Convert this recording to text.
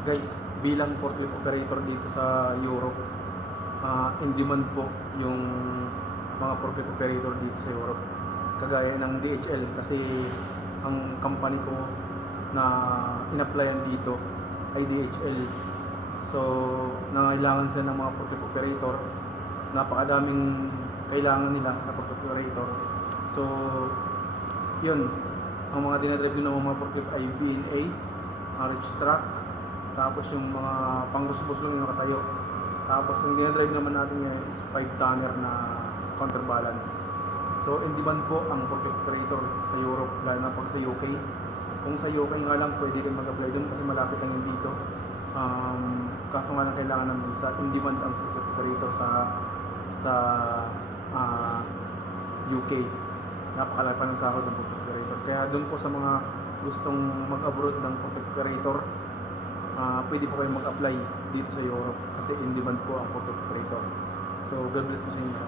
Guys, bilang forklift operator dito sa Europe, in demand po yung mga forklift operator dito sa Europe. Kagaya ng DHL kasi ang company ko na in-applyan dito ay DHL. So, nangailangan sila ng mga forklift operator. Napakadaming kailangan nila na forklift operator. So, yun. Ang mga dinadrive ng mga forklift ay B&A, reach truck, tapos yung mga pang-rusbos lang yung nakatayo. Tapos yung dinadrive naman natin ngayon is 5-tonner na counterbalance. So in demand po ang forklift operator sa Europe, lalo na pag sa UK. Kung sa UK nga lang pwede rin mag-apply doon kasi malapit lang yung dito. Kaso nga lang kailangan ng visa. In demand ang forklift operator sa UK. Napakalaki pa ng sahod ng forklift operator. Kaya doon po sa mga gustong mag-abroad ng forklift operator, pwede po kayo mag-apply dito sa Europe kasi in demand po ang forklift operator. So God bless po sa inyo.